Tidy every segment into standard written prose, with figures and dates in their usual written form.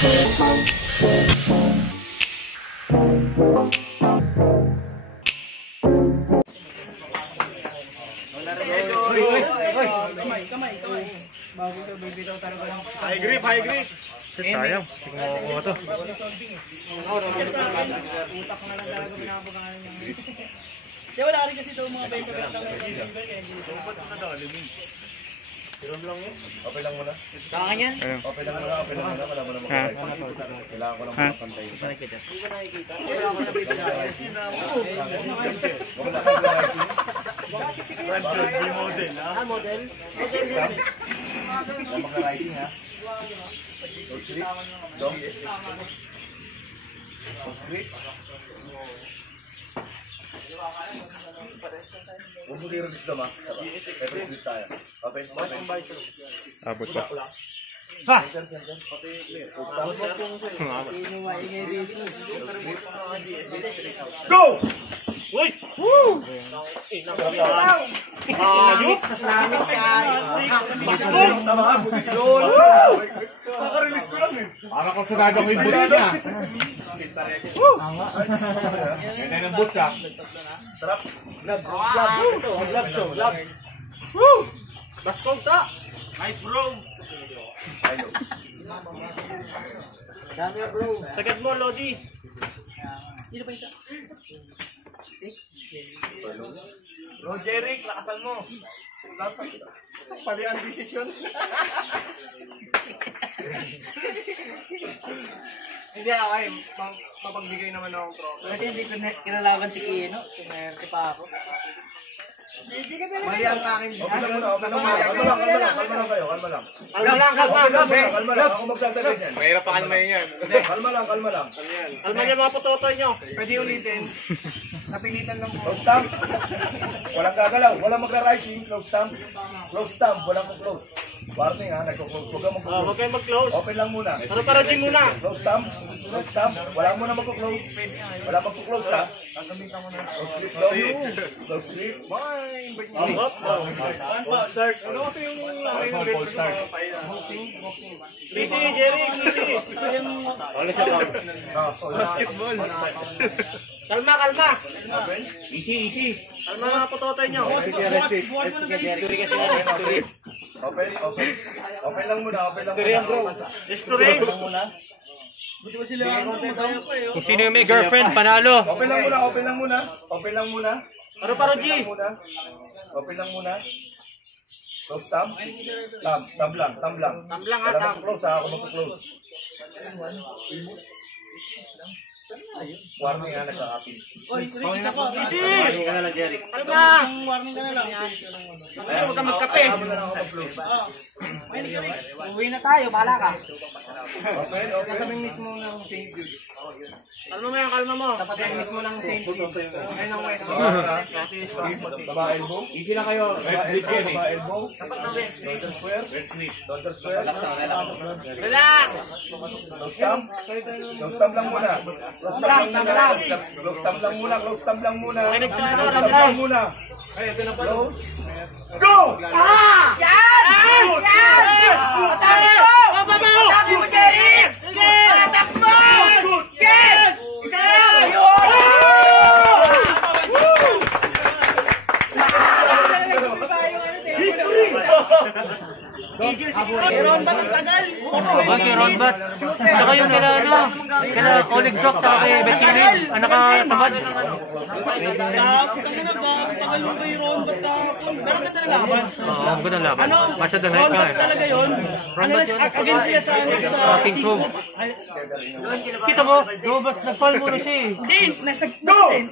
Kamay. Bago ito, bibitaw talaga lang. High grip. Sayang, tingnan ko ito. Utak na lang talaga pinapagangan niya. Kaya wala rin kasi ito mga baby kaya hindi ito. Hiram lang yun. Okay lang muna. Saan yan? Okay lang muna. Wala mo na mag-rice. Kailangan ko lang makapantay. Hindi ko nakikita. Wala ko nakikita. Model, ha? Model? Mag-rising, ha? Script? Script? Huwag mo i-release naman. Pepper script tayo. Open. Abot ba? Ha! Go! Uy! Woo! Baskog! Kaka-release ko lang eh. Para ko sagada ko yung bulit niya. Ganda ng boots ha. Sarap. Gloves. Woo! Baskog ta! Nice bro! Dami na bro. Sagad mo Lodi. Sino pa isa? Roderick, lakasan mo. Pali ang decision. Hindi ako ay mapagbigay naman akong trophy. Kasi hindi ko kinalaban si Kino. Sumerte pa ako. Mali ang aking decision. Kalma lang. Ako magsasabi niyan. Mahirap pa kalma yan. Kalma lang. Kalma niya mga pototoy nyo. Pwede ulitin. Napilitan lang po. Close stamp. Walang gagalaw. Walang magra-rising. Close stamp. Walang close. Warning ha, nagko-close. Huwag kayong mag-close. Open lang muna. Pero para di muna. Close stamp. Wala muna magko-close. Wala magko-close ha. Close grip. Start. Ano kasi yung start? Easy, Jerry. Easy. Basketball. Kalma. Easy. Kalma mga pototoy nyo. Open lang muna. History. Kung sino yung may girlfriend, panalo. Open lang muna. Ano para G? Open lang muna. Close thumb. Thumb lang. Wala mag-close ha. Ako mag-close. Warning ha, nagka-happy. Easy! Warning ka na lang, Jerry. Kalma! Warning ka na lang. Huwag ka magkape. Uwi na tayo, bahala ka. Okay. Kami mismo ng St. Jude. Kalma mo. Tapat yan mismo ng St. Jude. Ayun ang West. Baba elbow. Easy lang kayo. Baba elbow. Tapat ng West. Shoulder square. Relax! Close thumb lang muna. Close thumb lang muna. Ay, ito na pa. Go! Yan! Takbo mo, Jerry! Sige! Takbo mo! Yes! Isa lang! Ron ba ang tagal? Bakit Ron ba? Saka yung kila Oleg Jock, saka kay Becky Lee, ang nakatamad. Tagal mo kay Ron, ba't meron ka talaga laban? Oo, ang ganda laban. Match of the night Ron ka ba't talaga yun? Against sila sa King's Home. Kita mo, lumabas, nag-fall muna siya eh. Hindi, nasa center eh.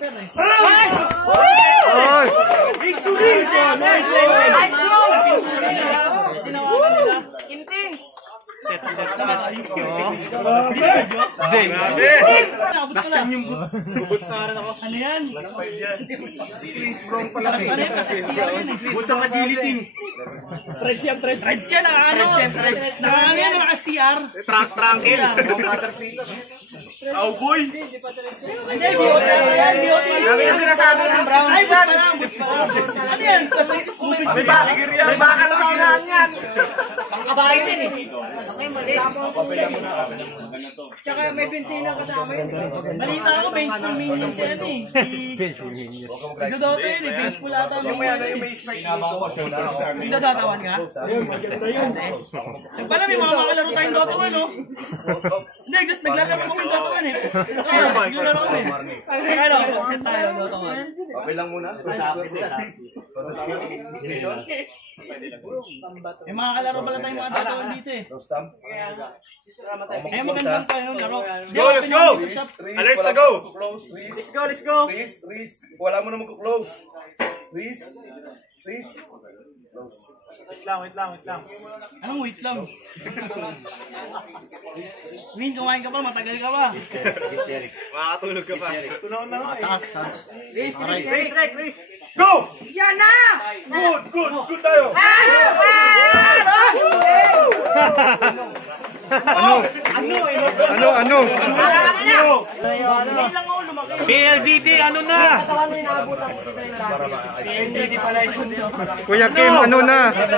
Victory! Nice bro! Tinawagan nila. Intense! Nasaan yung boots? Boots na rin ako. Ano yan? Chris Brown pala. Ano yan? Boots ang agility. Threads yan. Threads yan. Nakakano yan? Naka-STR. Trunking. Oh boy! Hindi, Kami na sinasabi si Brown. Ay, ano yan? May bakal sa unahan yan. Ang kabayo yan eh. Ang mali. Tsaka may bintina kasama yun. Balita ako, baseball minions yan eh. Nagdodota yun eh, baseball ata. Yung may spike dito. Nagdodotawan ka? Ayun eh. Pala may mga makalaro tayong dotawan no? Hindi, naglalaro kami dotawan eh. Naglalaro kami. Ano, set tayo dotawan. Okay lang muna. May mga kalaro pala tayong mga dotawan dito eh. Close stamp. Eh, magandang tayo laro. Let's go! Alert sa go! Let's go, let's go! Riz, wala mo na mag-close. Riz, close. Wait lang. Anong wait lang? Min, kumain ka pa, matagal ka pa. Makakatulog ka pa. Tunaw na nga eh. Race! Go! Yan na! Good tayo! Ano? PLDT, ano na? PLDT pala yun. Kuya Kim, ano na? Pero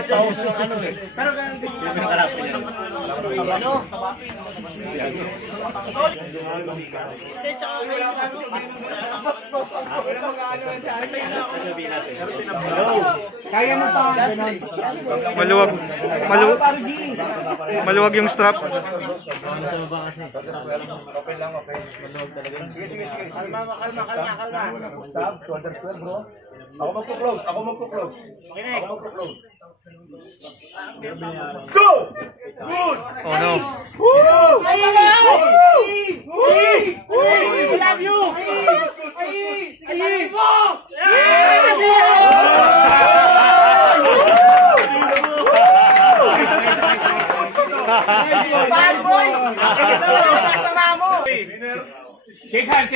ganun din ano? Kaya mo pa. Maluwag yung strap. Open lang. Sige. Kalma. Stop, shoulder square bro. Ako magpo-close. Go! Good! Oh no. I love you! Bad boy! Sama mo! Shake hand.